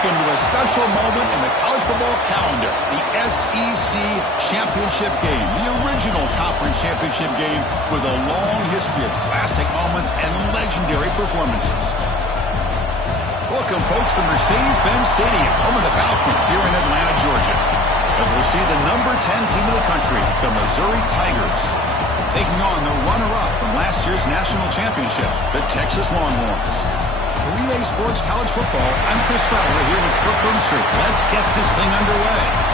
Welcome to a special moment in the college football calendar, the SEC Championship Game, the original conference championship game with a long history of classic moments and legendary performances. Welcome, folks, to Mercedes-Benz Stadium, home of the Falcons here in Atlanta, Georgia, as we'll see the number 10 team of the country, the Missouri Tigers, taking on the runner-up from last year's national championship, the Texas Longhorns. For Relay Sports College Football, I'm Chris Fowler here with Kirk Herbstreit. Let's get this thing underway.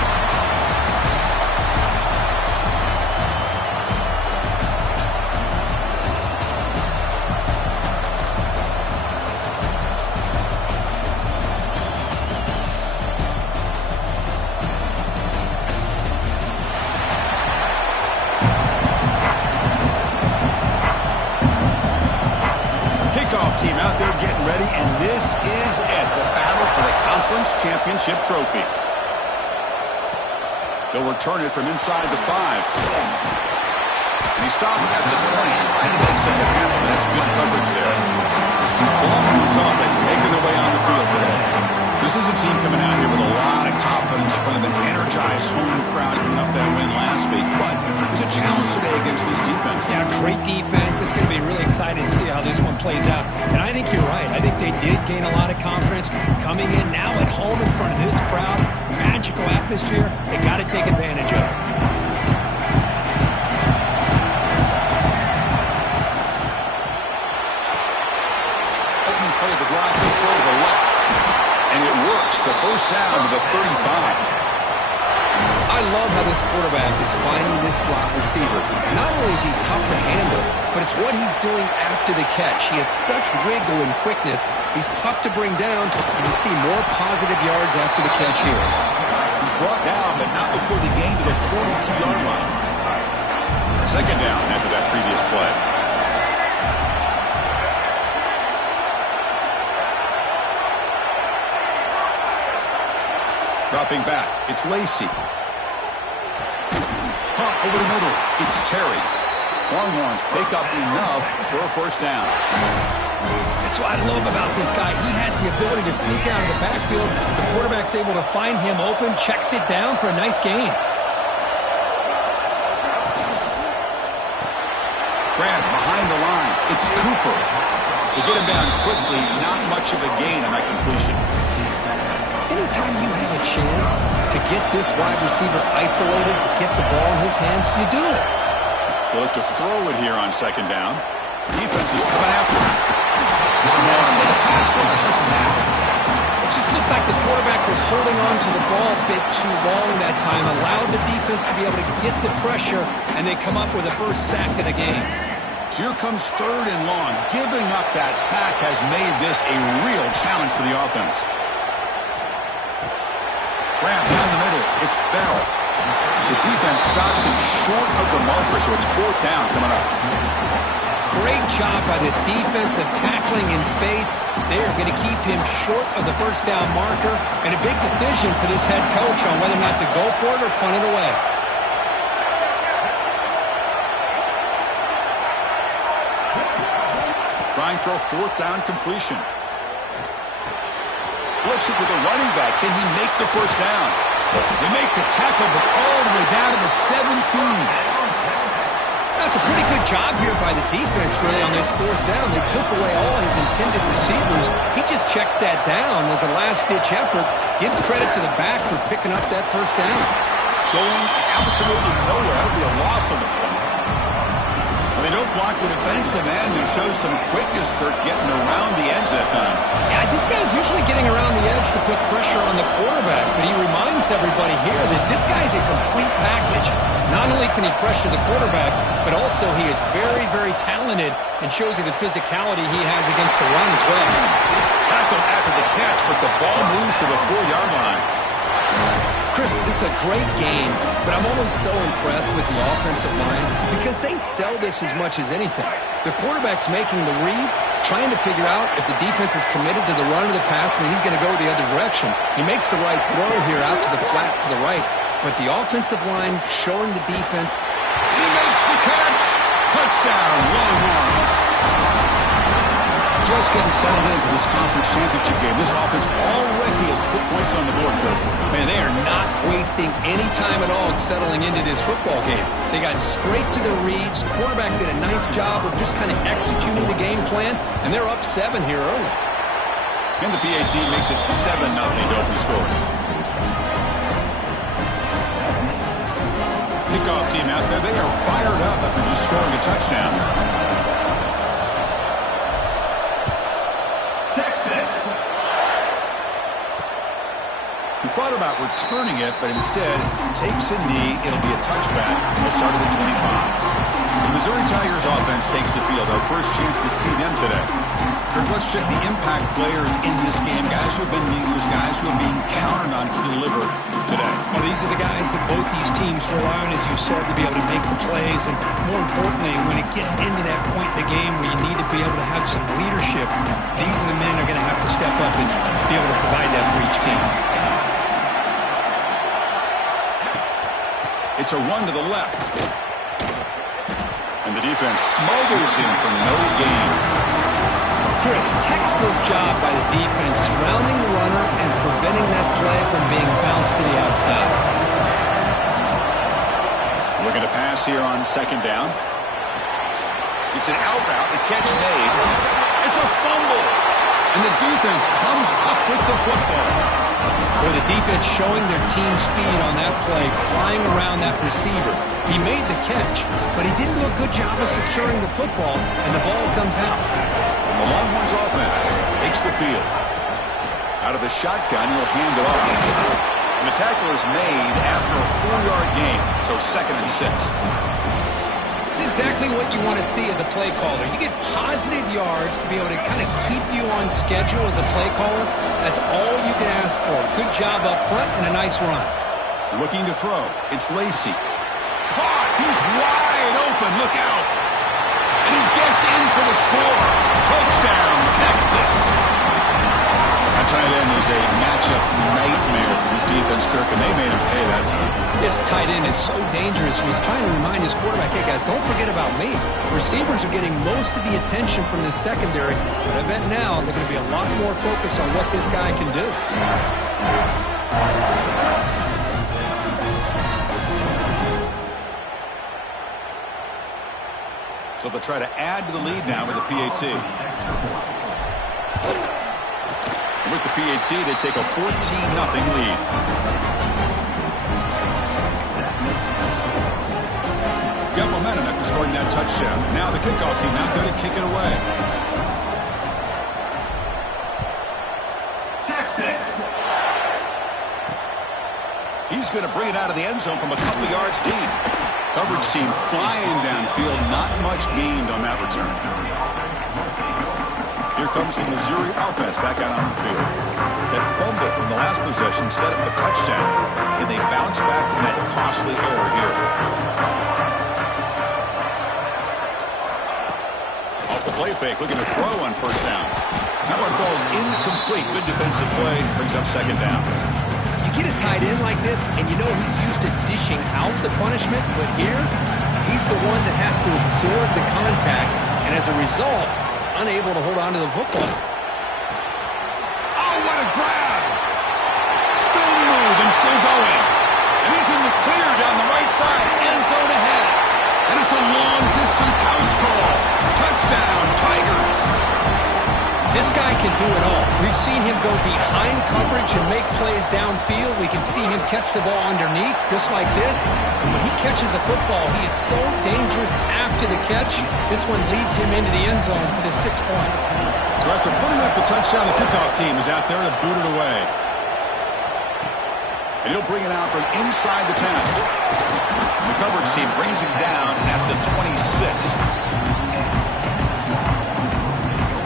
Team out there getting ready, and this is it, the battle for the conference championship trophy. They'll return it from inside the 5. And he stopped at the 20, trying to make something happen. That's good coverage there. The Longhorns offense making their way on the field today. This is a team coming out here with a lot of confidence in front of an energized home crowd coming off that win last week. But there's a challenge today against this defense. Yeah, great defense. It's going to be really exciting to see how this one plays out. And I think you're right. I think they did gain a lot of confidence coming in now at home in front of this crowd. Magical atmosphere. They got to take advantage of it. Opening play of the drive, they throw to the left. And it works. The first down to the 35. I love how this quarterback is finding this slot receiver. Not only is he tough to handle, but it's what he's doing after the catch. He has such wiggle and quickness. He's tough to bring down, and you see more positive yards after the catch here. He's brought down, but not before the gain to the 42-yard line. Second down after that previous play. Dropping back, it's Lacey. Punt over the middle, it's Terry. Longhorns pick up enough for a first down. That's what I love about this guy. He has the ability to sneak out of the backfield. The quarterback's able to find him open, checks it down for a nice gain. Grab behind the line, it's Cooper. They get him down quickly, not much of a gain on that completion. Anytime you have a chance to get this wide receiver isolated, to get the ball in his hands, you do it. They look to throw it here on second down. Defense is coming after him. This one, the passer just sacked. It just looked like the quarterback was holding on to the ball a bit too long that time, allowed the defense to be able to get the pressure, and they come up with a first sack of the game. So here comes third and long. Giving up that sack has made this a real challenge for the offense. Grab down the middle. It's Bell. The defense stops him short of the marker, so it's fourth down coming up. Great job by this defensive tackling in space. They are going to keep him short of the first down marker, and a big decision for this head coach on whether or not to go for it or punt it away. Trying for a fourth down completion. Flips it to the running back. Can he make the first down? They make the tackle, but all the way down to the 17. That's a pretty good job here by the defense, really, on this fourth down. They took away all his intended receivers. He just checks that down as a last-ditch effort. Give credit to the back for picking up that first down. Going absolutely nowhere. That would be a loss on the play. They don't block the defensive end, who shows some quickness, Kirk, getting around the edge that time. Yeah, this guy's usually getting around the edge to put pressure on the quarterback, but he reminds everybody here that this guy's a complete package. Not only can he pressure the quarterback, but also he is very, very talented and shows you the physicality he has against the run as well. Tackled after the catch, but the ball moves to the 4-yard line. Chris, this is a great game, but I'm always so impressed with the offensive line because they sell this as much as anything. The quarterback's making the read, trying to figure out if the defense is committed to the run or the pass, and then he's going to go the other direction. He makes the right throw here out to the flat to the right, but the offensive line showing the defense. He makes the catch. Touchdown, Longhorns. just getting settled in for this conference championship game. This offense already has put points on the board, Kirk. Man, they are not wasting any time at all settling into this football game. They got straight to the reads. The quarterback did a nice job of just kind of executing the game plan, and they're up 7 here early. And the PAT makes it 7-0 to open scoring. Kickoff team out there. They are fired up after just scoring a touchdown. He thought about returning it, but instead takes a knee. It'll be a touchback. We'll start at the 25. The Missouri Tigers offense takes the field. Our first chance to see them today. Kirk, let's check the impact players in this game. Guys who have been leaders, guys who are being counted on to deliver today. Well, these are the guys that both these teams rely on, as you said, to be able to make the plays. And more importantly, when it gets into that point in the game where you need to be able to have some leadership, these are the men that are going to have to step up and be able to provide that for each team. It's a run to the left. And the defense smothers him for no gain. Chris, textbook job by the defense surrounding the runner and preventing that play from being bounced to the outside. Looking to pass here on second down. It's an out route. The catch made. It's a fumble. And the defense comes up with the football. Well, the defense showing their team speed on that play, flying around that receiver. He made the catch, but he didn't do a good job of securing the football, and the ball comes out. And the Longhorns offense takes the field. Out of the shotgun, he'll hand it off. And the tackle is made after a 4-yard gain, so 2nd and 6. It's exactly what you want to see as a play caller. You get positive yards to be able to kind of keep you on schedule as a play caller. That's all you can ask for. Good job up front and a nice run. Looking to throw. It's Lacey. Caught. He's wide open. Look out. And he gets in for the score. Touchdown, Texas. That tight end is a matchup nightmare for this defense, Kirk, and they made him pay that time. This tight end is so dangerous. He's trying to remind his quarterback, hey, guys, don't forget about me. Receivers are getting most of the attention from this secondary, but I bet now they're going to be a lot more focused on what this guy can do. So they'll try to add to the lead now with the PAT. With the PAT, they take a 14-0 lead. Got momentum after scoring that touchdown. Now the kickoff team out there to kick it away. Texas. He's going to bring it out of the end zone from a couple yards deep. Coverage team flying downfield. Not much gained on that return. Here comes the Missouri offense back out on the field. That fumble in the last possession set up a touchdown. Can they bounce back from that costly error here? Off the play fake, looking to throw on first down. That one falls incomplete. Good defensive play, brings up second down. You get a tight end like this, and you know he's used to dishing out the punishment, but here, he's the one that has to absorb the contact, and as a result, he's unable to hold on to the football. Oh, what a grab! Spin move and still going. And he's in the clear down the right side, end zone ahead. And it's a long-distance house call. Touchdown, Tigers. This guy can do it all. We've seen him go behind coverage and make plays downfield. We can see him catch the ball underneath, just like this. And when he catches a football, he is so dangerous after the catch. This one leads him into the end zone for the 6 points. So after putting up the touchdown, the kickoff team is out there to boot it away. And he'll bring it out from inside the 10. The coverage team brings him down at the 26.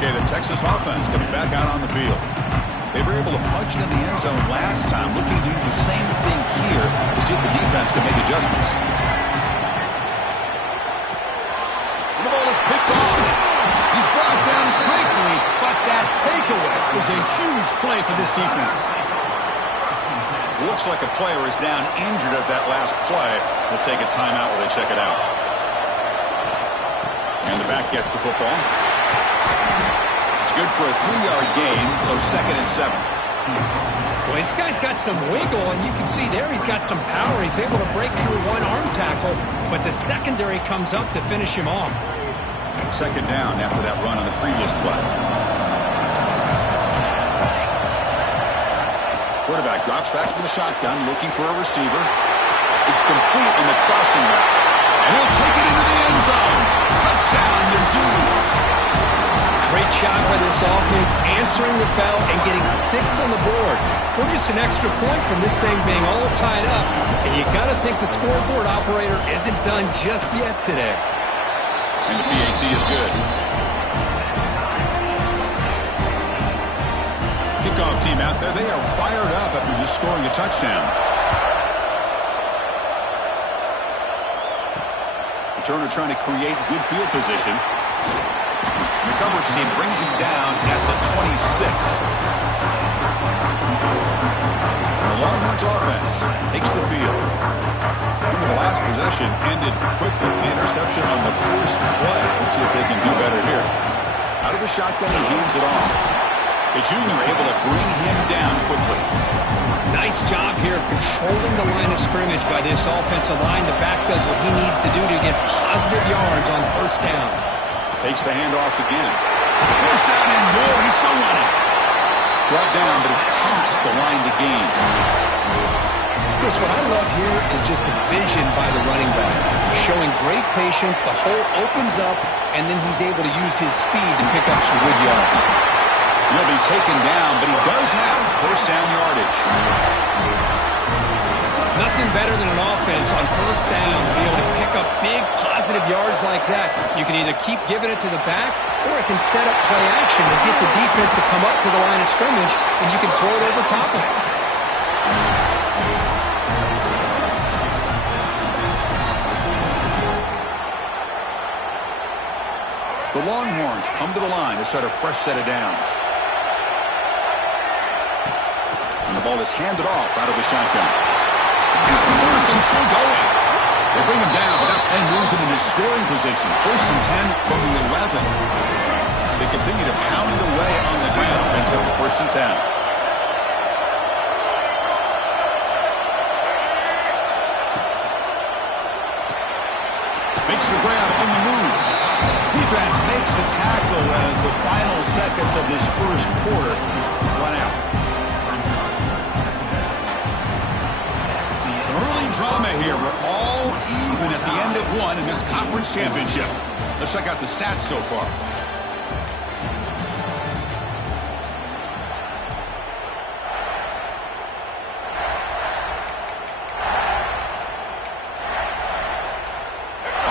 Okay, the Texas offense comes back out on the field. They were able to punch it in the end zone last time, looking to do the same thing here to see if the defense can make adjustments. And the ball is picked off. He's brought down quickly, but that takeaway is a huge play for this defense. Looks like a player is down injured at that last play. We'll take a timeout while they check it out. And the back gets the football. It's good for a 3-yard gain, so 2nd and 7. Well, this guy's got some wiggle, and you can see there he's got some power. He's able to break through one arm tackle, but the secondary comes up to finish him off. 2nd down after that run on the previous play. Quarterback drops back from the shotgun, looking for a receiver. It's complete on the crossing route. And he'll take it into the end zone. Touchdown, Mizzou. Great job by this offense, answering the bell and getting 6 on the board. We're just an extra point from this thing being all tied up. And you got to think the scoreboard operator isn't done just yet today. And the PAT is good. Kickoff team out there, they are fired up after just scoring a touchdown. Returner trying to create good field position. The coverage team brings him down at the 26. The Longhorns offense takes the field. Remember, the last possession ended quickly. The interception on the first play. Let's see if they can do better here. Out of the shotgun, he hands it off. The junior able to bring him down quickly. Nice job here of controlling the line of scrimmage by this offensive line. The back does what he needs to do to get positive yards on 1st down. Takes the handoff again. 1st down and more. He's still running. Brought down, but it's past the line to gain. Chris, what I love here is just the vision by the running back. Showing great patience. The hole opens up, and then he's able to use his speed to pick up some good yards. He'll be taken down, but he does have 1st down yardage. Nothing better than an offense on 1st down to be able to pick up big positive yards like that. You can either keep giving it to the back, or it can set up play action to get the defense to come up to the line of scrimmage, and you can throw it over top of it. The Longhorns come to the line to start a fresh set of downs. And the ball is handed off out of the shotgun. It's got the 1st and still going. They bring him down, but that then moves him into scoring position. 1st and 10 from the 11. They continue to pound away on the ground. Brings up the 1st and 10. Makes the grab on the move. Defense makes the tackle as the final seconds of this 1st quarter run out. Some early drama here. We're all even at the end of one in this conference championship. Let's check out the stats so far.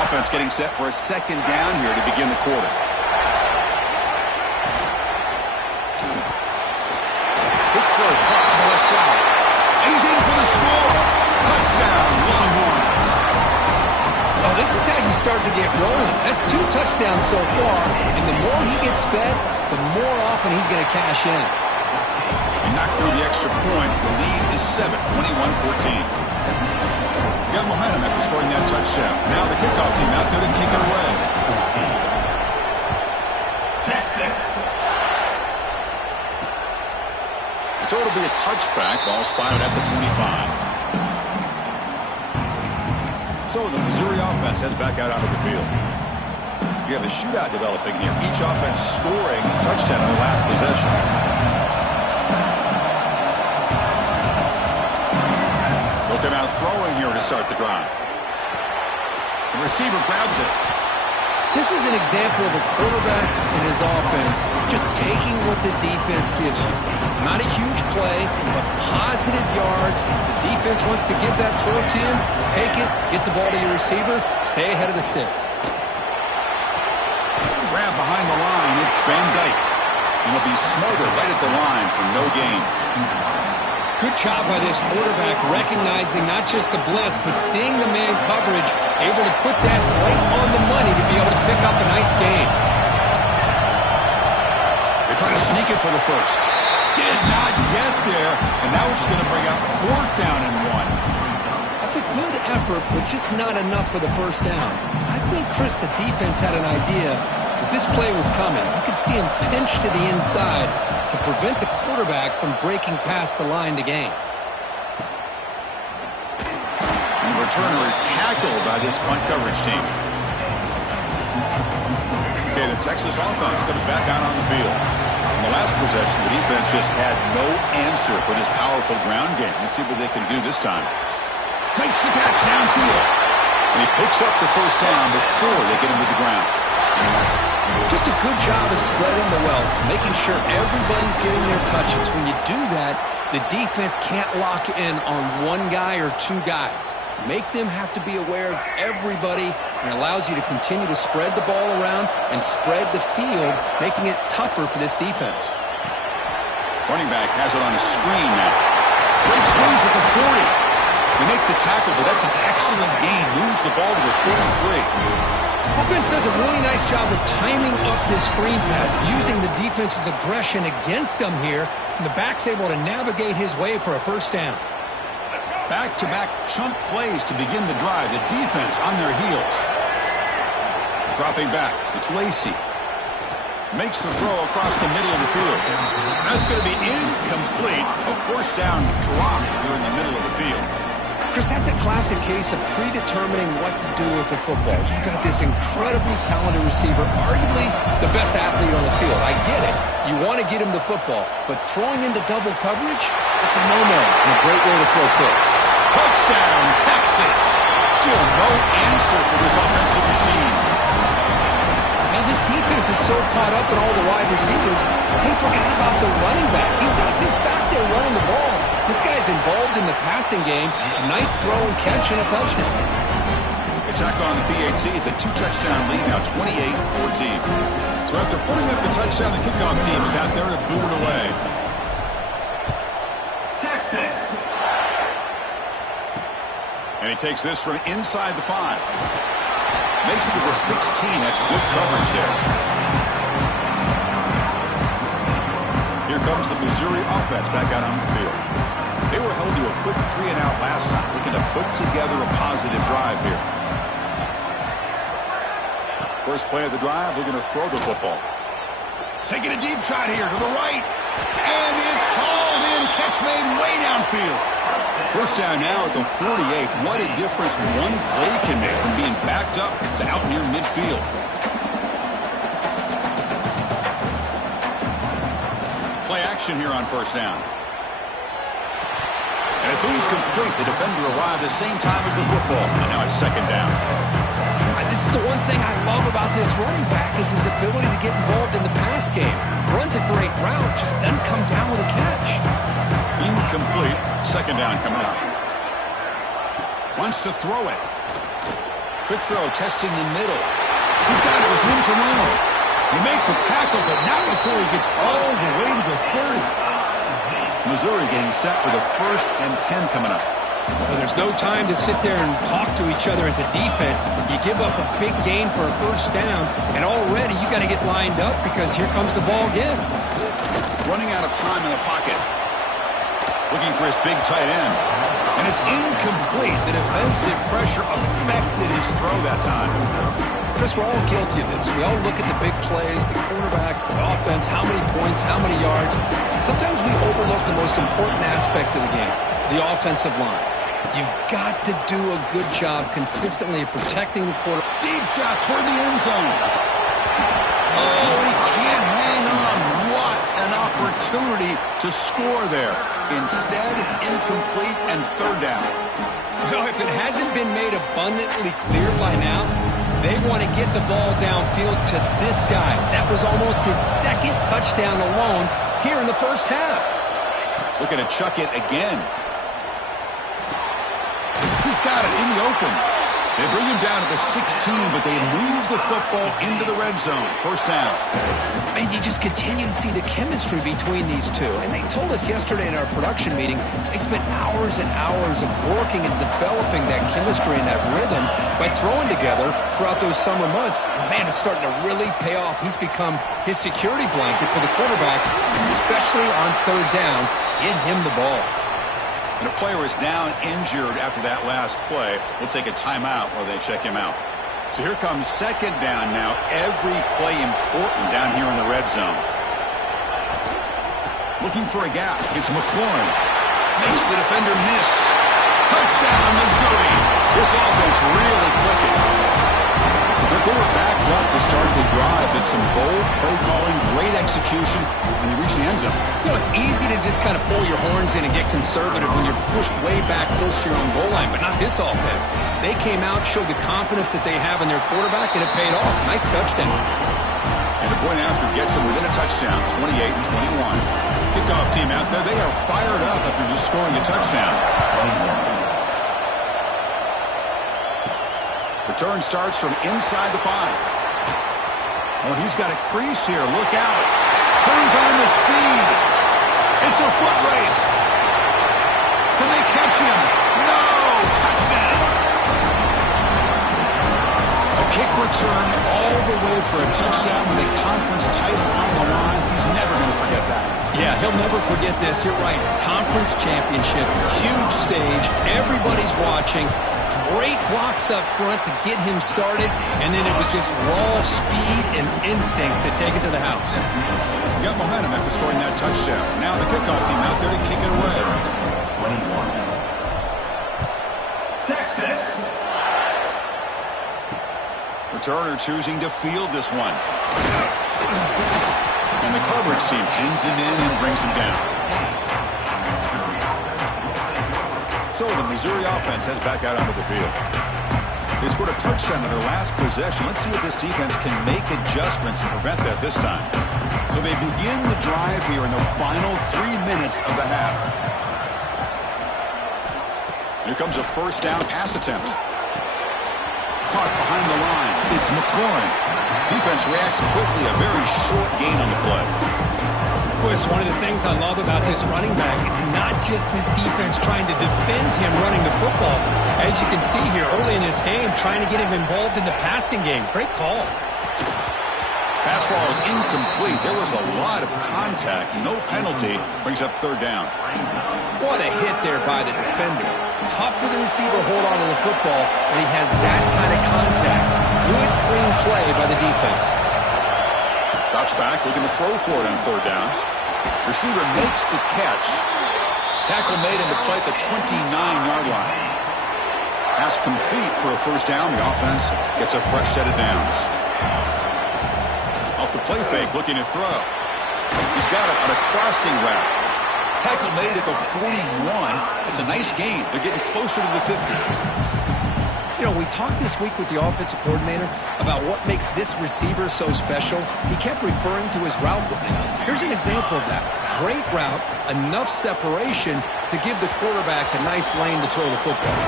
Offense getting set for a 2nd down here to begin the quarter. Quick throw caught on the left side. And he's in for the score. Touchdown, Longhorns. Oh, this is how you start to get rolling. That's 2 touchdowns so far, and the more he gets fed, the more often he's going to cash in. And knocked through the extra point. The lead is 7, 21-14. Got momentum after scoring that touchdown. Now the kickoff team out there to kick it away. So it'll be a touchback. Ball spotted at the 25. So the Missouri offense heads back out onto the field. You have a shootout developing here. Each offense scoring a touchdown on the last possession. They'll come out throwing here to start the drive. The receiver grabs it. This is an example of a quarterback and his offense just taking what the defense gives you. Not a huge play, but positive yards. The defense wants to give that throw to you. Take it, get the ball to your receiver, stay ahead of the sticks. Grab behind the line, it's Van Dyke. And he'll be smothered right at the line for no gain. Good job by this quarterback recognizing not just the blitz, but seeing the man coverage, able to put that right on the money to be able to pick up a nice gain. They try to sneak it for the first. Did not get there, and now it's going to bring up 4th down and 1. That's a good effort, but just not enough for the 1st down. I think, Chris, the defense had an idea that if this play was coming, you could see him pinch to the inside to prevent the quarterback from breaking past the line to gain. And the returner is tackled by this punt coverage team. Okay, the Texas offense comes back out on the field. In the last possession, the defense just had no answer for this powerful ground game. Let's see what they can do this time. Makes the catch downfield. And he picks up the first down before they get him to the ground. Just a good job of spreading the wealth, making sure everybody's getting their touches. When you do that, the defense can't lock in on one guy or two guys. Make them have to be aware of everybody, and it allows you to continue to spread the ball around and spread the field, making it tougher for this defense. Running back has it on a screen now. Great swings at the 40. They make the tackle, but that's an excellent gain. Moves the ball to the 43. Offense does a really nice job of timing up this screen pass, using the defense's aggression against them here, and the back's able to navigate his way for a first down. Back-to-back chunk plays to begin the drive. The defense on their heels. Dropping back. It's Lacy. Makes the throw across the middle of the field. That's going to be incomplete. A first down drop here in the middle of the field. Chris, that's a classic case of predetermining what to do with the football. You've got this incredibly talented receiver, arguably the best athlete on the field. I get it. You want to get him the football, but throwing into double coverage, that's a no-no and a great way to throw picks. Touchdown, Texas. Still no answer for this offensive machine. Now, this defense is so caught up in all the wide receivers, they forgot about the running back. He's not just back there running the ball. This guy's involved in the passing game. A nice throw and catch and a touchdown. Attack on the PAT. It's a two-touchdown lead now, 28-14. So after putting up the touchdown, the kickoff team is out there to boot it away. Texas. And he takes this from inside the 5. Makes it to the 16. That's good coverage there. Here comes the Missouri offense back out on the field. They were held to a quick 3-and-out last time, looking to put together a positive drive here. First play of the drive, they're going to throw the football. Taking a deep shot here to the right. And it's hauled in. Catch made way downfield. First down now at the 48. What a difference one play can make from being backed up to out near midfield. Play action here on first down. And it's incomplete. The defender arrived the same time as the football. And now it's second down. This is the one thing I love about this running back is his ability to get involved in the pass game. Runs a great route, just doesn't come down with a catch. Incomplete. Second down coming up. Wants to throw it. Quick throw, testing the middle. He's got it with him to know. He make the tackle, but not before he gets all the way to the 30. Missouri getting set with a 1st and 10 coming up. Well, there's no time to sit there and talk to each other as a defense. You give up a big gain for a first down, and already you got to get lined up because here comes the ball again. Running out of time in the pocket. Looking for his big tight end. And it's incomplete. The defensive pressure affected his throw that time. Chris, we're all guilty of this. We all look at the big plays, the quarterbacks, the offense, how many points, how many yards. And sometimes we overlook the most important aspect of the game, the offensive line. You've got to do a good job consistently protecting the quarterback. Deep shot toward the end zone. Oh, he can't hang on. What an opportunity to score there. Instead, incomplete and third down. No, if it hasn't been made abundantly clear by now, they want to get the ball downfield to this guy. That was almost his second touchdown alone here in the first half. Looking to chuck it again. He's got it in the open. They bring him down to the 16, but they move the football into the red zone. First down. And you just continue to see the chemistry between these two. And they told us yesterday in our production meeting, they spent hours and hours of working and developing that chemistry and that rhythm by throwing together throughout those summer months. And man, it's starting to really pay off. He's become his security blanket for the quarterback, especially on third down. Get him the ball. And a player is down injured after that last play. We'll take a timeout while they check him out. So here comes second down now. Every play important down here in the red zone. Looking for a gap. It's McLaurin. Makes the defender miss. Touchdown, Missouri. This offense really clicking. But they were backed up to start the drive, but some bold play calling, great execution, and they reached the end zone. You know, it's easy to just kind of pull your horns in and get conservative when you're pushed way back close to your own goal line, but not this offense. They came out, showed the confidence that they have in their quarterback, and it paid off. Nice touchdown. And the point after gets them within a touchdown, 28-21. Kickoff team out there, they are fired up after just scoring a touchdown. Return starts from inside the 5. Oh, he's got a crease here. Look out. Turns on the speed. It's a foot race. Can they catch him? No! Touchdown! A kick return all the way for a touchdown with a conference title on the line. He's never going to forget that. Yeah, he'll never forget this. You're right. Conference championship, huge stage. Everybody's watching. Great blocks up front to get him started, and then it was just raw speed and instincts to take it to the house. Got momentum after scoring that touchdown. Now the kickoff team out there to kick it away. 21. Texas. Returner choosing to field this one. And the coverage team pins him in and brings him down. So the Missouri offense heads back out onto the field. They scored a touchdown in their last possession. Let's see if this defense can make adjustments and prevent that this time. So they begin the drive here in the final 3 minutes of the half. Here comes a first down pass attempt. Caught behind the line. It's McLaurin. Defense reacts quickly. A very short gain on the play. Boy, it's one of the things I love about this running back. It's not just this defense trying to defend him running the football. As you can see here early in this game, trying to get him involved in the passing game. Great call. Pass ball is incomplete. There was a lot of contact. No penalty. Brings up third down. What a hit there by the defender. Tough for the receiver to hold on to the football when he has that kind of contact. Good, clean play by the defense. Drops back, looking to throw for it on third down. Receiver makes the catch. Tackle made into play at the 29-yard line. Pass complete for a first down. The offense gets a fresh set of downs. Off the play fake, looking to throw. He's got it on a crossing route. Tackle made at the 41. It's a nice gain. They're getting closer to the 50. You know, we talked this week with the offensive coordinator about what makes this receiver so special. He kept referring to his route running. Here's an example of that. Great route, enough separation to give the quarterback a nice lane to throw the football.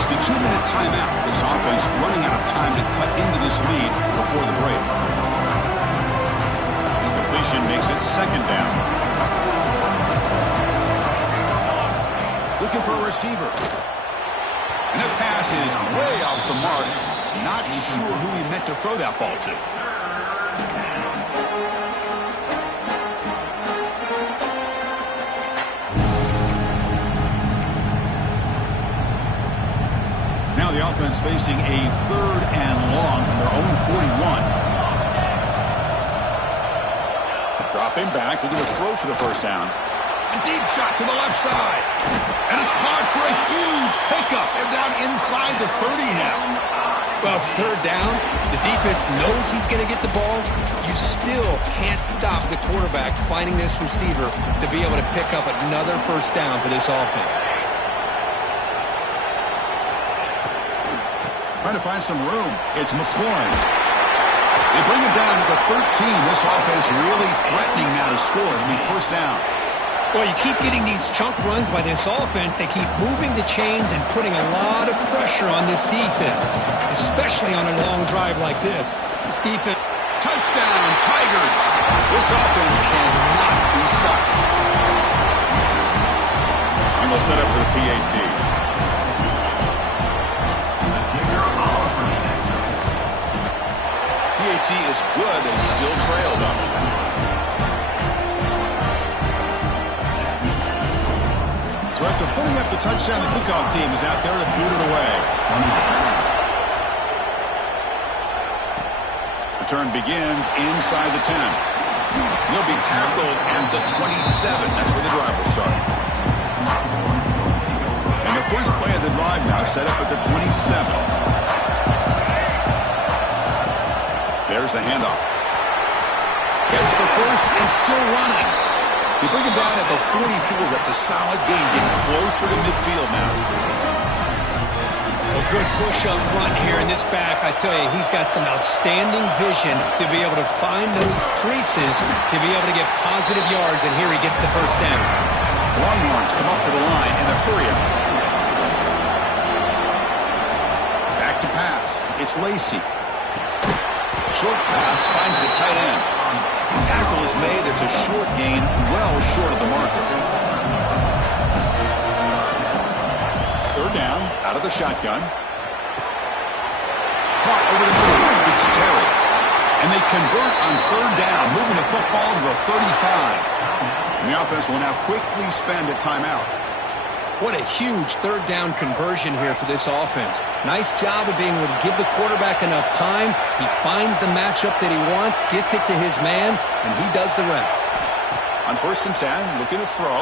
It's the 2-minute timeout. This offense running out of time to cut into this lead before the break. Incompletion makes it second down. Looking for a receiver. And that pass is way off the mark. Not sure who he meant to throw that ball to. Now the offense facing a third and long from their own 41. Dropping back, looking to throw for the first down. A deep shot to the left side. And it's caught for a huge pickup. They're down inside the 30 now. Well, it's third down. The defense knows he's going to get the ball. You still can't stop the quarterback finding this receiver to be able to pick up another first down for this offense. Trying to find some room. It's McLaurin. They bring him down to the 13. This offense really threatening now to score. It'll be first down. Well, you keep getting these chunk runs by this offense. They keep moving the chains and putting a lot of pressure on this defense, especially on a long drive like this. This defense... Touchdown, Tigers! This offense cannot be stopped. And we'll set up for the PAT. PAT is good and still trailed up. So after putting up the touchdown, the kickoff team is out there to boot it away. return begins inside the 10. He'll be tackled at the 27. That's where the drive will start. And the first play of the drive now set up at the 27. There's the handoff. Gets the first and still running. They bring him down at the 44. That's a solid gain, getting closer to midfield now. A good push up front here in this back. I tell you, he's got some outstanding vision to be able to find those creases, to be able to get positive yards, and here he gets the first down. Longhorns come up to the line in a hurry-up. Back to pass. It's Lacy. Short pass finds the tight end. Tackle is made. It's a short gain, well short of the marker. Third down, out of the shotgun. Caught over the middle. It's Terry. And they convert on third down, moving the football to the 35. And the offense will now quickly spend a timeout. What a huge third down conversion here for this offense. Nice job of being able to give the quarterback enough time. He finds the matchup that he wants, gets it to his man, and he does the rest. On 1st and 10, looking to throw.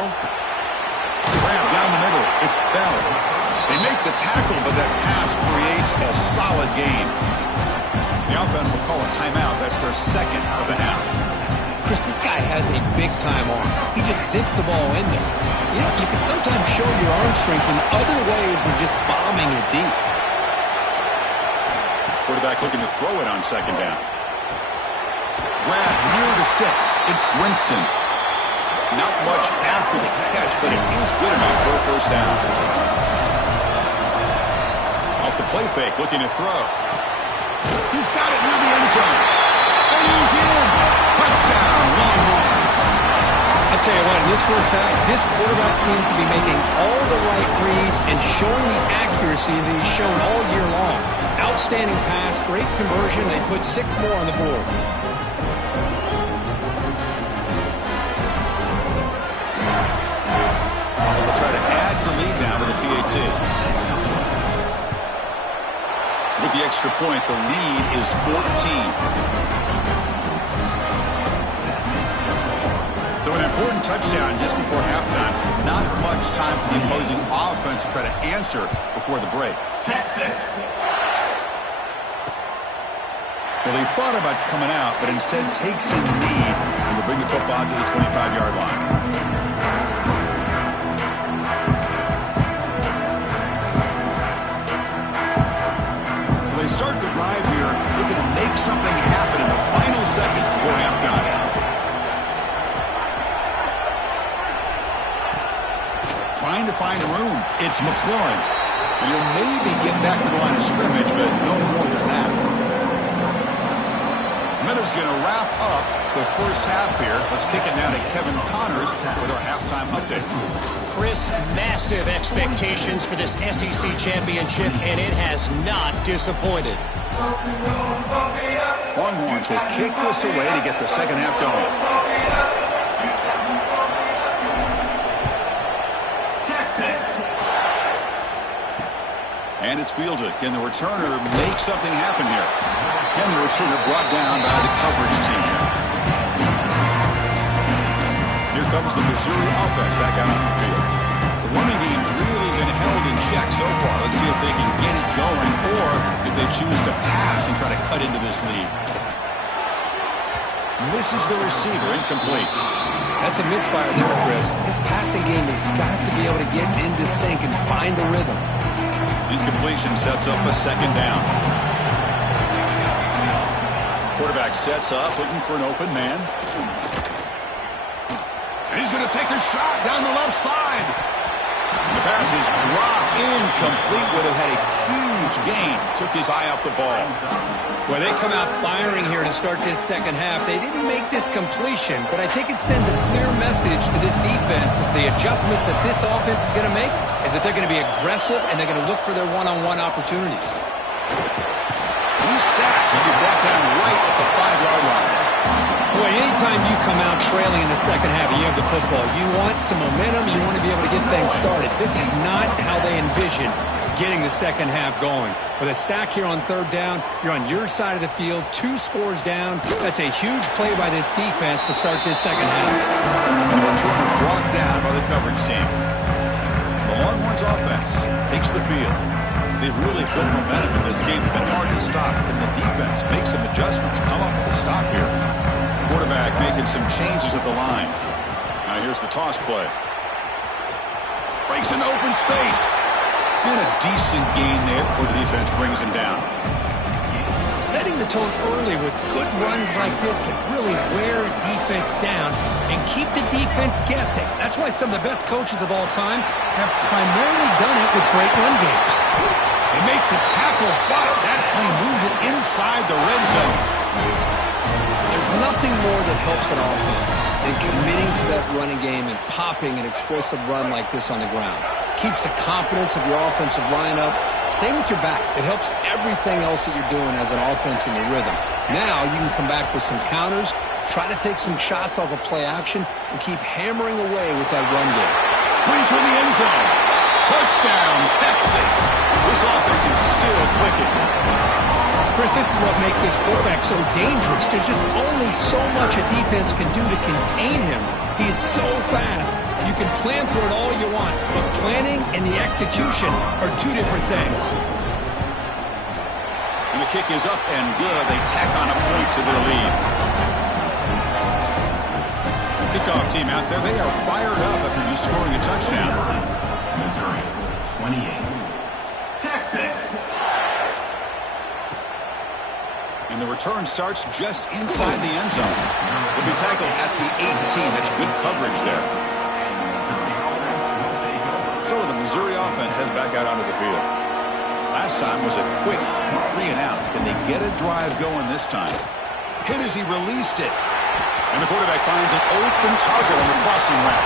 Grab down the middle. It's Bell. They make the tackle, but that pass creates a solid gain. The offense will call a timeout. That's their second of the half. Chris, this guy has a big-time arm. He just zipped the ball in there. You know, you can sometimes show your arm strength in other ways than just bombing it deep. Quarterback looking to throw it on second down. Grab near the sticks. It's Winston. Not much after the catch, but it is good enough for a first down. Off the play fake, looking to throw. He's got it near the end zone. And he's in. Touchdown, Longhorns. I tell you what, in this first half, this quarterback seems to be making all the right reads and showing the accuracy that he's shown all year long. Outstanding pass, great conversion. They put 6 more on the board. They'll try to add the lead now to the PAT. With the extra point, the lead is 14. So an important touchdown just before halftime. Not much time for the opposing offense to try to answer before the break. Texas. Well, he thought about coming out, but instead takes a knee and will bring the football to the 25-yard line. So they start the drive here, looking to make something happen in the final seconds before halftime. Trying to find room. It's McLaurin. And he'll maybe get back to the line of scrimmage, but no more than that. Minutes going to wrap up the first half here. Let's kick it now to Kevin Connors with our halftime update. Chris, massive expectations for this SEC championship, and it has not disappointed. Longhorns will kick this away to get the second half going. And it's fielded. Can the returner make something happen here? And the returner brought down by the coverage team here. Here comes the Missouri offense back out on the field. The running game's really been held in check so far. Let's see if they can get it going or if they choose to pass and try to cut into this lead. Misses the receiver, incomplete. That's a misfire there, Chris. This passing game has got to be able to get into sync and find a rhythm. Incompletion sets up a second down. Quarterback sets up, looking for an open man. And he's going to take a shot down the left side. And the pass is dropped, incomplete. Would have had a huge gain. Took his eye off the ball. Well, they come out firing here to start this second half. They didn't make this completion, but I think it sends a clear message to this defense that the adjustments that this offense is going to make is that they're going to be aggressive and they're going to look for their one-on-one opportunities. He's sacked. He'll be brought down right at the 5-yard line. Boy, anytime you come out trailing in the second half and you have the football, you want some momentum, you want to be able to get things started. This is not how they envision getting the second half going. With a sack here on third down, you're on your side of the field, 2 scores down. That's a huge play by this defense to start this second half. And the return brought down by the coverage team. The Longhorns offense takes the field. They've really built momentum in this game. It's been hard to stop. And the defense makes some adjustments, come up with a stop here. Quarterback making some changes at the line. Now here's the toss play. Breaks into open space. And a decent gain there before the defense brings him down. Setting the tone early with good runs like this can really wear a defense down and keep the defense guessing. That's why some of the best coaches of all time have primarily done it with great run games. They make the tackle, but that play moves it inside the red zone. There's nothing more that helps an offense than committing to that running game and popping an explosive run like this on the ground. Keeps the confidence of your offensive lineup. Same with your back. It helps everything else that you're doing as an offense in your rhythm. Now you can come back with some counters, try to take some shots off of play action, and keep hammering away with that run game. Brings her in the end zone. Touchdown, Texas. This offense is still clicking. Chris, this is what makes this quarterback so dangerous. There's just only so much a defense can do to contain him. He is so fast. You can plan for it all you want, but planning and the execution are 2 different things. And the kick is up and good. They tack on a point to their lead. Kickoff team out there. They are fired up after just scoring a touchdown. Missouri, 28. Texas. And the return starts just inside the end zone. They'll be tackled at the 18. That's good coverage there. So the Missouri offense heads back out onto the field. Last time was a quick 3 and out. Can they get a drive going this time? Hit as he released it. And the quarterback finds an open target on the crossing route.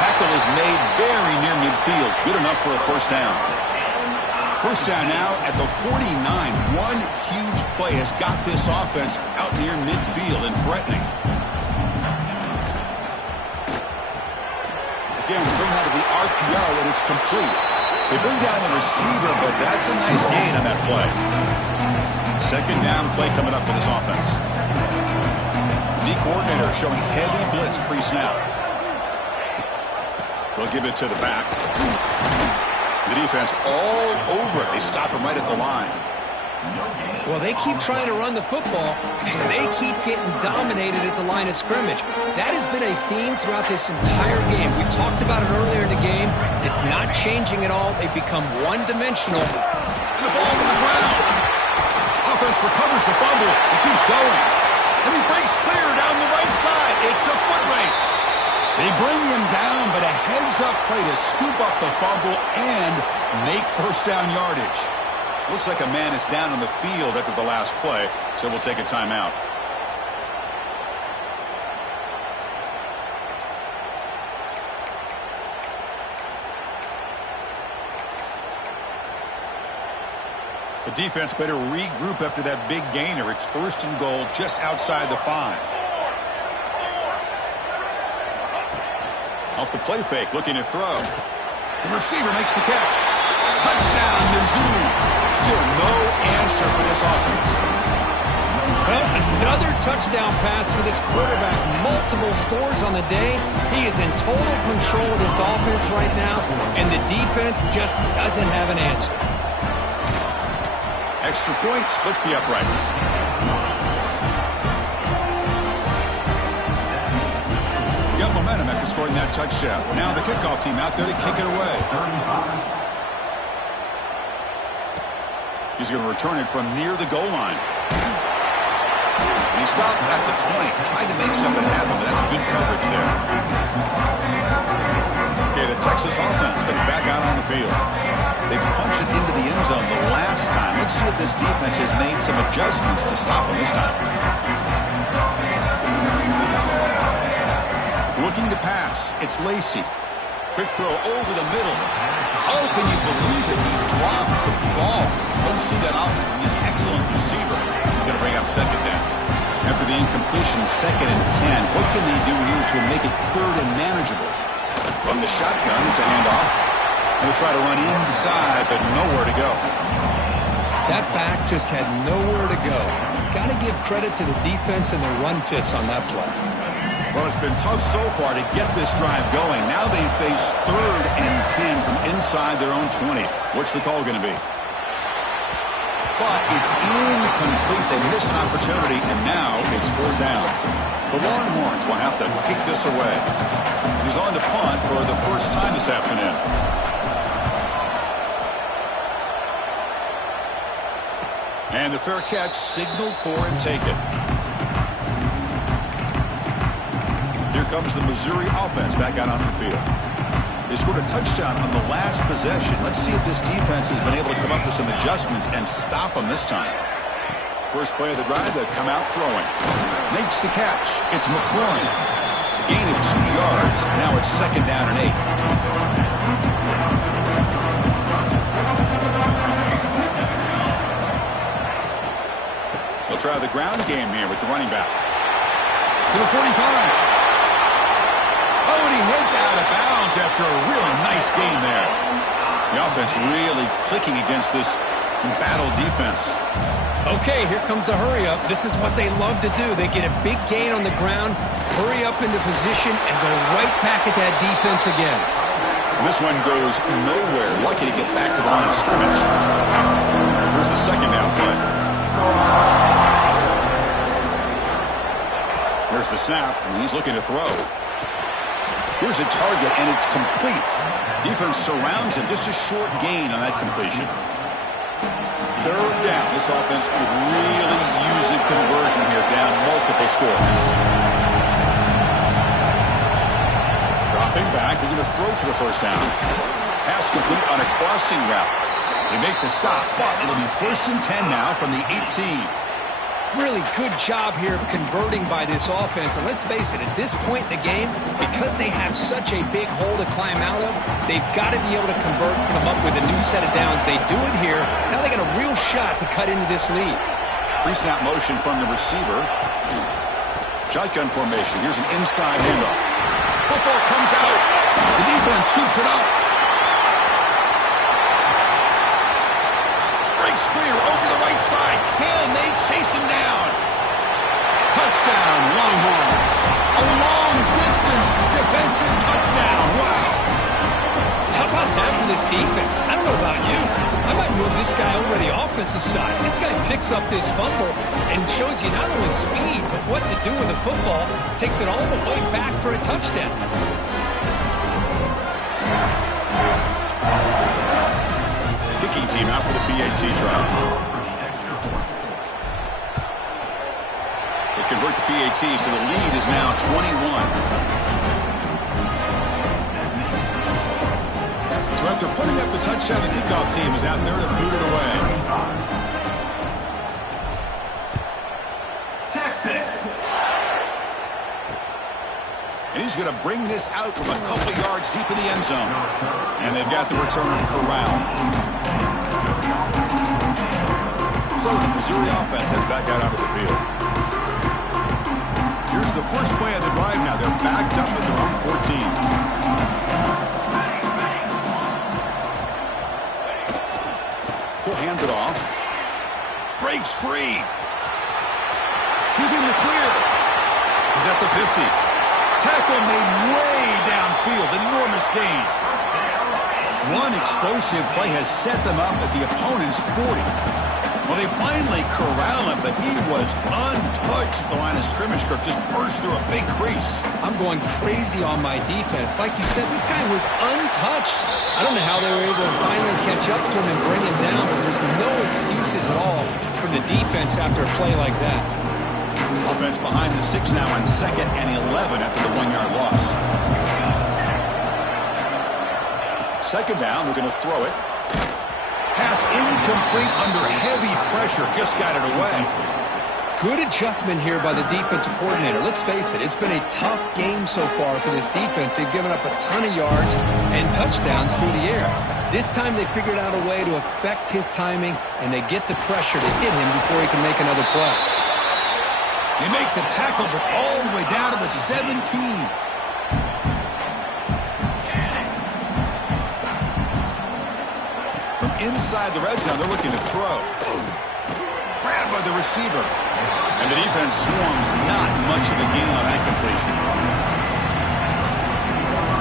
Tackle is made very near midfield. Good enough for a first down. First down now at the 49. One huge play has got this offense out near midfield and threatening. Again, thrown out of the RPO, and it's complete. They bring down the receiver, but that's a nice gain on that play. Second down play coming up for this offense. The coordinator showing heavy blitz pre-snap. They'll give it to the back. The defense all over it. They stop him right at the line. Well, they keep trying to run the football, and they keep getting dominated at the line of scrimmage. That has been a theme throughout this entire game. We've talked about it earlier in the game. It's not changing at all. They've become one-dimensional. And the ball to the ground. Offense recovers the fumble. He keeps going. And he breaks clear down the right side. It's a foot race. They bring him down, but a heads-up play to scoop up the fumble and make first down yardage. Looks like a man is down on the field after the last play, so we'll take a timeout. The defense better regroup after that big gainer. It's first and goal just outside the 5. Off the play fake, looking to throw. The receiver makes the catch. Touchdown, Mizzou. Still no answer for this offense. Well, another touchdown pass for this quarterback. Multiple scores on the day. He is in total control of this offense right now, and the defense just doesn't have an answer. Extra point splits the uprights. Got momentum after scoring that touchdown. Now the kickoff team out there to kick it away. He's going to return it from near the goal line. And he stopped at the 20. Tried to make something happen, but that's good coverage there. Okay, the Texas offense comes back out on the field. They punched it into the end zone the last time. Let's see if this defense has made some adjustments to stop them this time. Looking to pass. It's Lacey. Quick throw over the middle. Oh, can you believe it? He dropped the ball. Don't see that often from this excellent receiver. He's going to bring up second down. After the incompletion, 2nd and 10. What can they do here to make it 3rd and manageable? From the shotgun, it's a handoff. He'll try to run inside, but nowhere to go. That back just had nowhere to go. Got to give credit to the defense and their run fits on that play. Well, it's been tough so far to get this drive going. Now they face 3rd and 10 from inside their own 20. What's the call going to be? But it's incomplete. They missed an opportunity, and now it's 4th down. The Longhorns will have to kick this away. He's on to punt for the first time this afternoon. And the fair catch signaled for and taken. Here comes the Missouri offense back out onto the field. They scored a touchdown on the last possession. Let's see if this defense has been able to come up with some adjustments and stop them this time. First play of the drive, they come out throwing. Makes the catch. It's McLaurin. Gain of 2 yards. Now it's 2nd down and 8. They'll try the ground game here with the running back. To the 45. Oh, and he heads out of bounds after a really nice game there. The offense really clicking against this battle defense. Okay, here comes the hurry up. This is what they love to do. They get a big gain on the ground, hurry up into position, and go right back at that defense again. This one goes nowhere. Lucky to get back to the line of scrimmage. Here's the 2nd down play. Here's the snap, and he's looking to throw. Here's a target, and it's complete. Defense surrounds him. Just a short gain on that completion. 3rd down. This offense could really use a conversion here, down multiple scores. Dropping back. They're going to throw for the first down. Pass complete on a crossing route. They make the stop, but it'll be 1st and 10 now from the 18. Really good job here of converting by this offense. And let's face it, at this point in the game, because they have such a big hole to climb out of, they've got to be able to convert and come up with a new set of downs. They do it here. Now they got a real shot to cut into this lead. Pre-snap motion from the receiver. Shotgun formation. Here's an inside handoff. Football comes out. The defense scoops it up. Breaks clear over the right side. Can they chase him down? Touchdown, Longhorns. A long-distance defensive touchdown. Wow. How about that for this defense? I don't know about you. I might move this guy over to the offensive side. This guy picks up this fumble and shows you not only speed, but what to do with the football. Takes it all the way back for a touchdown. Kicking team out for the PAT try. They convert the PAT, so the lead is now 21. So after putting up the touchdown, the kickoff team is out there to boot it away. Texas. And he's going to bring this out from a couple of yards deep in the end zone. And they've got the returner corralled. So the Missouri offense heads back out onto the field. Here's the first play of the drive now. They're backed up at their own 14. He'll hand it off. Breaks free. He's in the clear. He's at the 50. Tackle made way downfield. Enormous gain. One explosive play has set them up at the opponent's 40. Well, they finally corral him, but he was untouched at the line of scrimmage. Kirk just burst through a big crease. I'm going crazy on my defense. Like you said, this guy was untouched. I don't know how they were able to finally catch up to him and bring him down, but there's no excuses at all from the defense after a play like that. Offense behind the 6 now on 2nd and 11 after the 1-yard loss. 2nd down, we're going to throw it. Pass incomplete under heavy pressure. Just got it away. Good adjustment here by the defensive coordinator. Let's face it, it's been a tough game so far for this defense. They've given up a ton of yards and touchdowns through the air. This time they figured out a way to affect his timing, and they get the pressure to hit him before he can make another play. They make the tackle, but all the way down to the 17. inside the red zone. They're looking to throw. Grabbed by the receiver. And the defense swarms. Not much of a gain on that completion.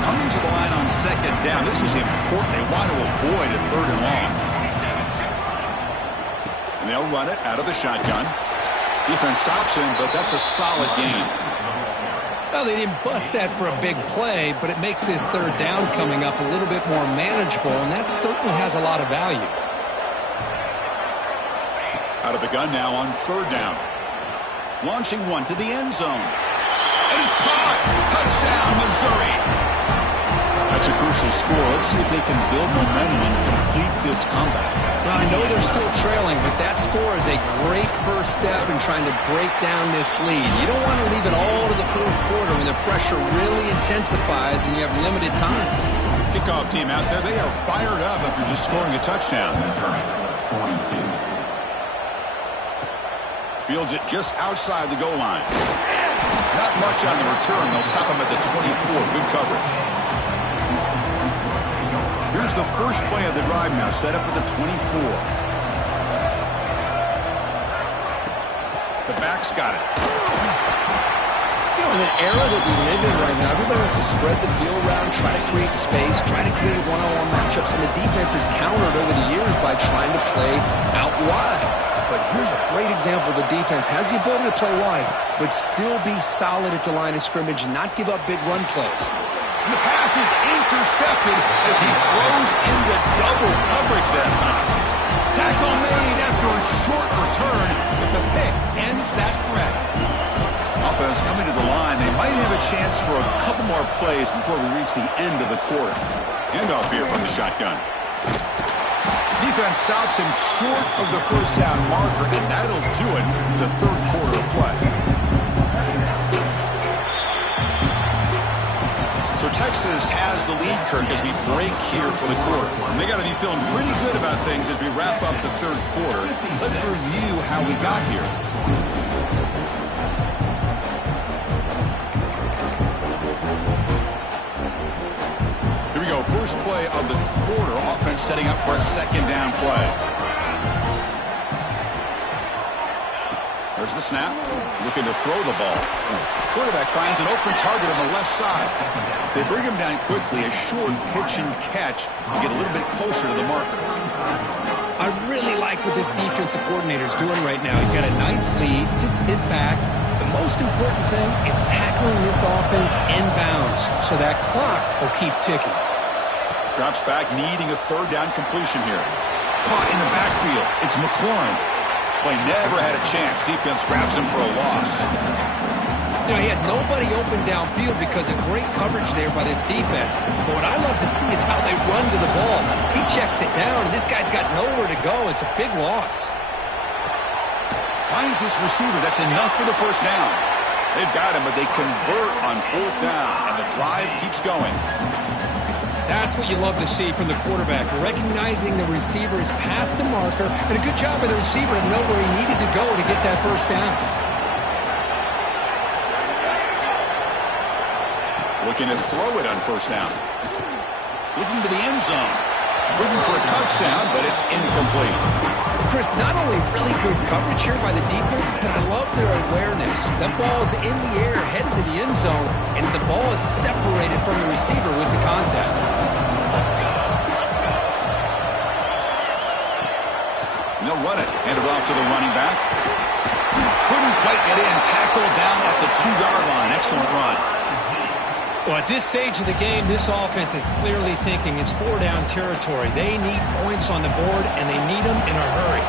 Coming to the line on second down. This is important. They want to avoid a third and long. And they'll run it out of the shotgun. Defense stops him, but that's a solid gain. Well, they didn't bust that for a big play, but it makes this third down coming up a little bit more manageable, and that certainly has a lot of value. Out of the gun now on third down. Launching one to the end zone. And it's caught. Touchdown, Missouri. That's a crucial score. Let's see if they can build momentum and complete this comeback. Well, I know they're still trailing, but that score is a great first step in trying to break down this lead. You don't want to leave it all to the fourth quarter when the pressure really intensifies and you have limited time. Kickoff team out there, they are fired up after just scoring a touchdown. Fields it just outside the goal line. Not much on the return. They'll stop him at the 24. Good coverage. Here's the first play of the drive now, set up at the 24. The back's got it. You know, in an era that we live in right now, everybody wants to spread the field around, try to create space, try to create one-on-one matchups, and the defense has countered over the years by trying to play out wide. But here's a great example. The defense has the ability to play wide, but still be solid at the line of scrimmage and not give up big run plays. And the pass is intercepted as he throws into double coverage that time. Tackle made after a short return, but the pick ends that threat. Offense coming to the line. They might have a chance for a couple more plays before we reach the end of the quarter. Handoff here from the shotgun. Defense stops him short of the first down marker, and that'll do it for the third quarter of play. So Texas has the lead, Kirk, as we break here for the quarter. And they got to be feeling pretty good about things as we wrap up the third quarter. Let's review how we got here. Here we go. First play of the quarter. Offense setting up for a second down play. There's the snap. Looking to throw the ball. Quarterback finds an open target on the left side. They bring him down quickly. A short pitch and catch to get a little bit closer to the marker. I really like what this defensive coordinator is doing right now. He's got a nice lead. Just sit back. The most important thing is tackling this offense inbounds so that clock will keep ticking. Drops back, needing a third down completion here. Caught in the backfield. It's McLaurin. Play never had a chance. Defense grabs him for a loss. You know, he had nobody open downfield because of great coverage there by this defense. But what I love to see is how they run to the ball. He checks it down, and this guy's got nowhere to go. It's a big loss. Finds this receiver. That's enough for the first down. They've got him, but they convert on fourth down, and the drive keeps going. That's what you love to see from the quarterback, recognizing the receiver is past the marker, and a good job by the receiver to know where he needed to go to get that first down. Looking to throw it on first down. Looking to the end zone. Looking for a touchdown, but it's incomplete. Chris, not only really good coverage here by the defense, but I love their awareness. That ball is in the air, headed to the end zone, and the ball is separated from the receiver with the contact. And they'll run it. Hand it off to the running back. Couldn't quite get in. Tackled down at the 2-yard line. Excellent run. Well, at this stage of the game, this offense is clearly thinking it's 4-down territory. They need points on the board, and they need them in a hurry.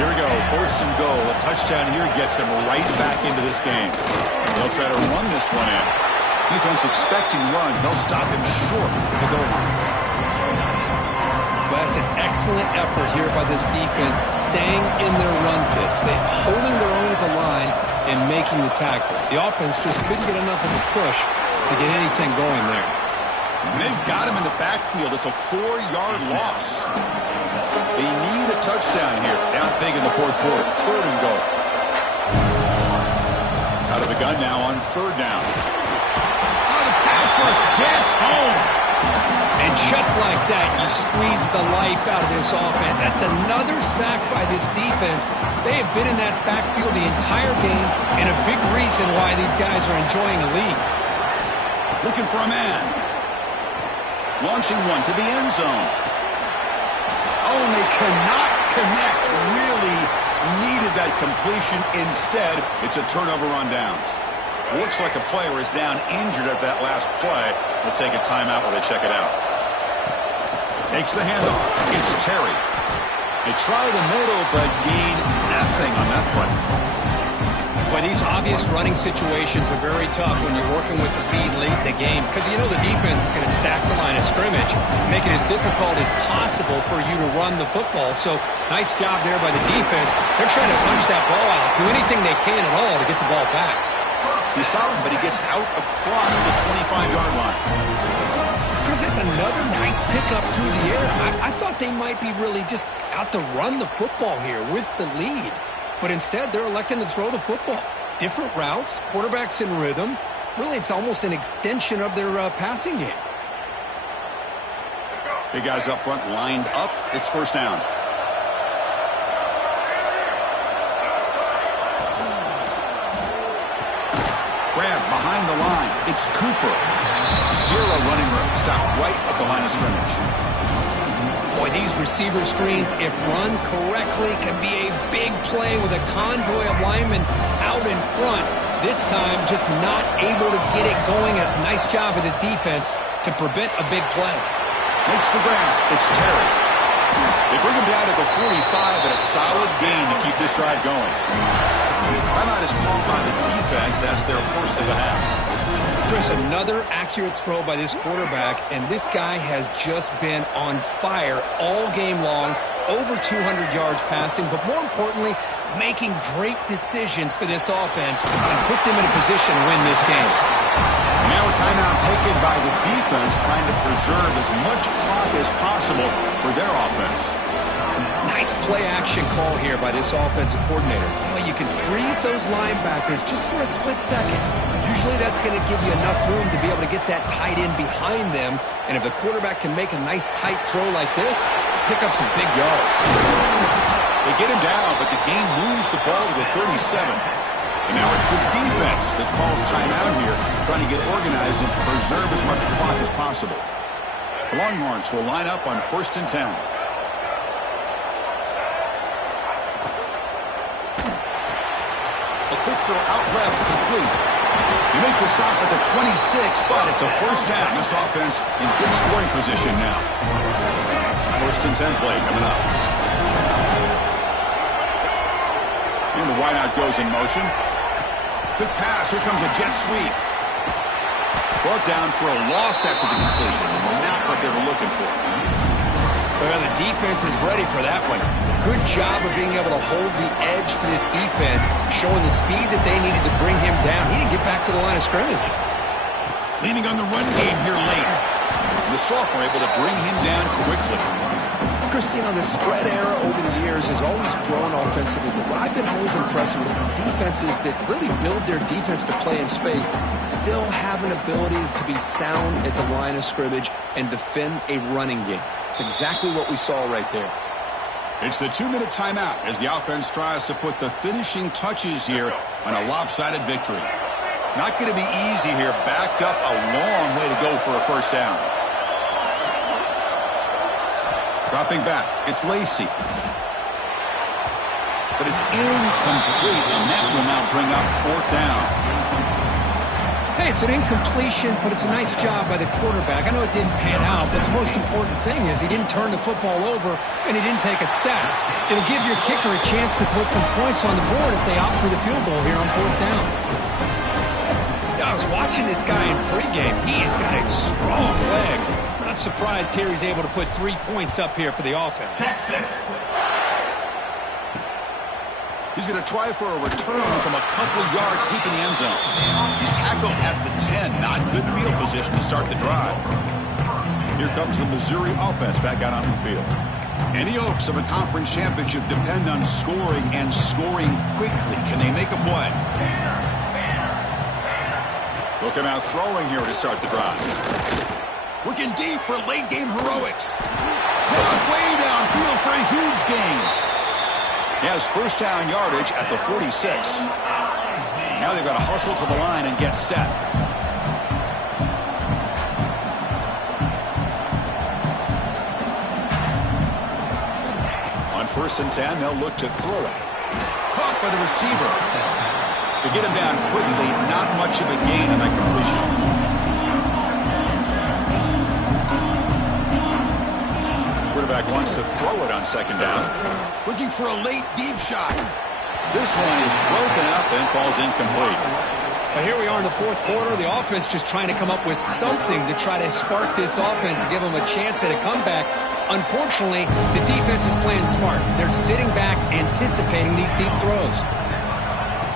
Here we go. First and goal. A touchdown here gets them right back into this game. They'll try to run this one in. Defense expecting run. They'll stop him short of the goal line. Well, that's an excellent effort here by this defense, staying in their run fits. They're holding their own at the line and making the tackle. The offense just couldn't get enough of a push to get anything going there. And they've got him in the backfield. It's a 4-yard loss. They need a touchdown here. Down big in the fourth quarter. Third and goal. Out of the gun now on third down. Oh, the pass rush gets home. And just like that, you squeeze the life out of this offense. That's another sack by this defense. They have been in that backfield the entire game, and a big reason why these guys are enjoying a lead. Looking for a man. Launching one to the end zone. Oh, and they cannot connect. Really needed that completion. Instead, it's a turnover on downs. Looks like a player is down injured at that last play. They'll take a timeout while they check it out. Takes the handoff. It's Terry. They try the middle, but gain nothing on that play. But these obvious running situations are very tough when you're working with the lead late in the game, because you know the defense is going to stack the line of scrimmage, make it as difficult as possible for you to run the football. So nice job there by the defense. They're trying to punch that ball out, do anything they can at all to get the ball back. He's solid, but he gets out across the 25-yard line. Chris, it's another nice pickup through the air. I thought they might be really just out to run the football here with the lead. But instead, they're electing to throw the football. Different routes, quarterbacks in rhythm. Really, it's almost an extension of their passing game. Big guys up front lined up. It's first down. Grab behind the line. It's Cooper. Zero running room. Stop right at the line of scrimmage. Boy, these receiver screens, if run correctly, can be a big play with a convoy of linemen out in front. This time, just not able to get it going. It's a nice job of the defense to prevent a big play. Makes the grab. It's Terry. They bring him down at the 45 and a solid gain to keep this drive going. Timeout is called by the defense. That's their first of the half. Chris, another accurate throw by this quarterback, and this guy has just been on fire all game long, over 200 yards passing, but more importantly, making great decisions for this offense and put them in a position to win this game. Now a timeout taken by the defense, trying to preserve as much clock as possible for their offense. Nice play-action call here by this offensive coordinator. You know, you can freeze those linebackers just for a split second. Usually that's going to give you enough room to be able to get that tight end behind them. And if the quarterback can make a nice tight throw like this, pick up some big yards. They get him down, but the game moves the ball to the 37. And now it's the defense that calls timeout here, trying to get organized and preserve as much clock as possible. The Longhorns will line up on 1st and 10. A quick throw out left, complete. You make the stop at the 26, but it's a first down. This offense in good scoring position now. 1st and 10 play coming up. And the wideout goes in motion. Good pass. Here comes a jet sweep. Brought down for a loss after the completion. Not what they were looking for. Well, the defense is ready for that one. Good job of being able to hold the edge to this defense, showing the speed that they needed to bring him down. He didn't get back to the line of scrimmage. Leaning on the run game here late. The sophomore able to bring him down quickly. Chris, you know, the spread era over the years has always grown offensively, but what I've been always impressed with defenses that really build their defense to play in space still have an ability to be sound at the line of scrimmage and defend a running game. It's exactly what we saw right there. It's the 2-minute timeout as the offense tries to put the finishing touches here on a lopsided victory. Not going to be easy here. Backed up a long way to go for a first down. Dropping back, it's Lacey. But it's incomplete, and that will now bring up 4th down. Hey, it's an incompletion, but it's a nice job by the quarterback. I know it didn't pan out, but the most important thing is he didn't turn the football over and he didn't take a sack. It'll give your kicker a chance to put some points on the board if they opt for the field goal here on 4th down. I was watching this guy in pregame. He has got a strong leg. Not surprised here he's able to put 3 points up here for the offense. Texas. He's going to try for a return from a couple of yards deep in the end zone. He's tackled at the 10. Not good field position to start the drive. Here comes the Missouri offense back out on the field. Any hopes of a conference championship depend on scoring and scoring quickly. Can they make a play? They'll come out throwing here to start the drive. Looking deep for late-game heroics. Caught way downfield for a huge gain. He has first down yardage at the 46. Now they've got to hustle to the line and get set. On 1st and 10, they'll look to throw it. Caught by the receiver. To get him down quickly, not much of a gain on that completion. Quarterback wants to throw it on 2nd down. Looking for a late deep shot. This one is broken up and falls incomplete. But here we are in the 4th quarter. The offense just trying to come up with something to try to spark this offense, give them a chance at a comeback. Unfortunately, the defense is playing smart. They're sitting back, anticipating these deep throws.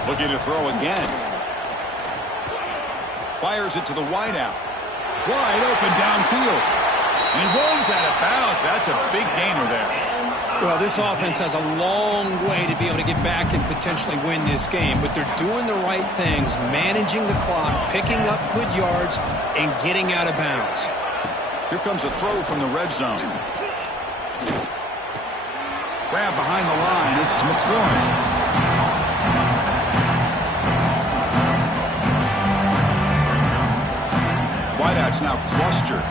Looking to throw again. Fires it to the wideout. Wide open downfield. And he rolls that about. That's a big gainer there. Well, this offense has a long way to be able to get back and potentially win this game, but they're doing the right things, managing the clock, picking up good yards, and getting out of bounds. Here comes a throw from the red zone. Grab behind the line. It's McLaurin. Wideout's now clustered.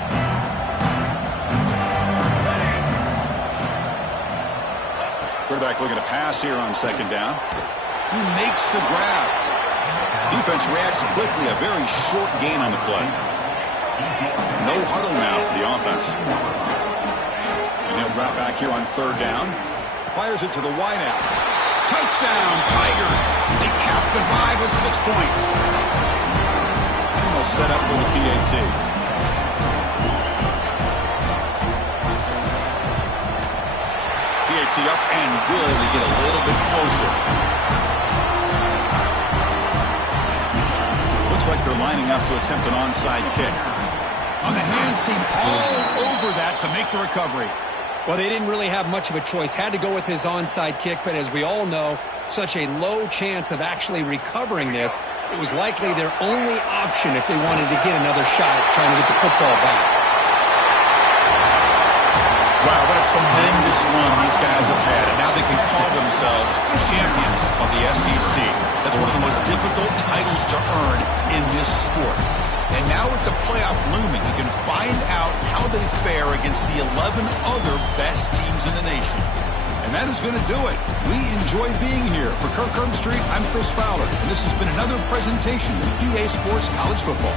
Quarterback looking to pass here on 2nd down. He makes the grab. Defense reacts quickly. A very short gain on the play. No huddle now for the offense. And he'll drop back here on 3rd down. Fires it to the wideout. Touchdown, Tigers. They cap the drive with 6 points. And they'll set up for the PAT. Up and good. They get a little bit closer. Looks like they're lining up to attempt an onside kick. On the hands team all over that to make the recovery. Well, they didn't really have much of a choice. Had to go with his onside kick, but as we all know, such a low chance of actually recovering this. It was likely their only option if they wanted to get another shot at trying to get the football back. Wow, what a tremendous run these guys have had, and now they can call themselves champions of the SEC. That's one of the most difficult titles to earn in this sport. And now with the playoff looming, you can find out how they fare against the 11 other best teams in the nation. And that is going to do it. We enjoy being here. For Kirk Herbstreit, I'm Chris Fowler, and this has been another presentation of EA Sports College Football.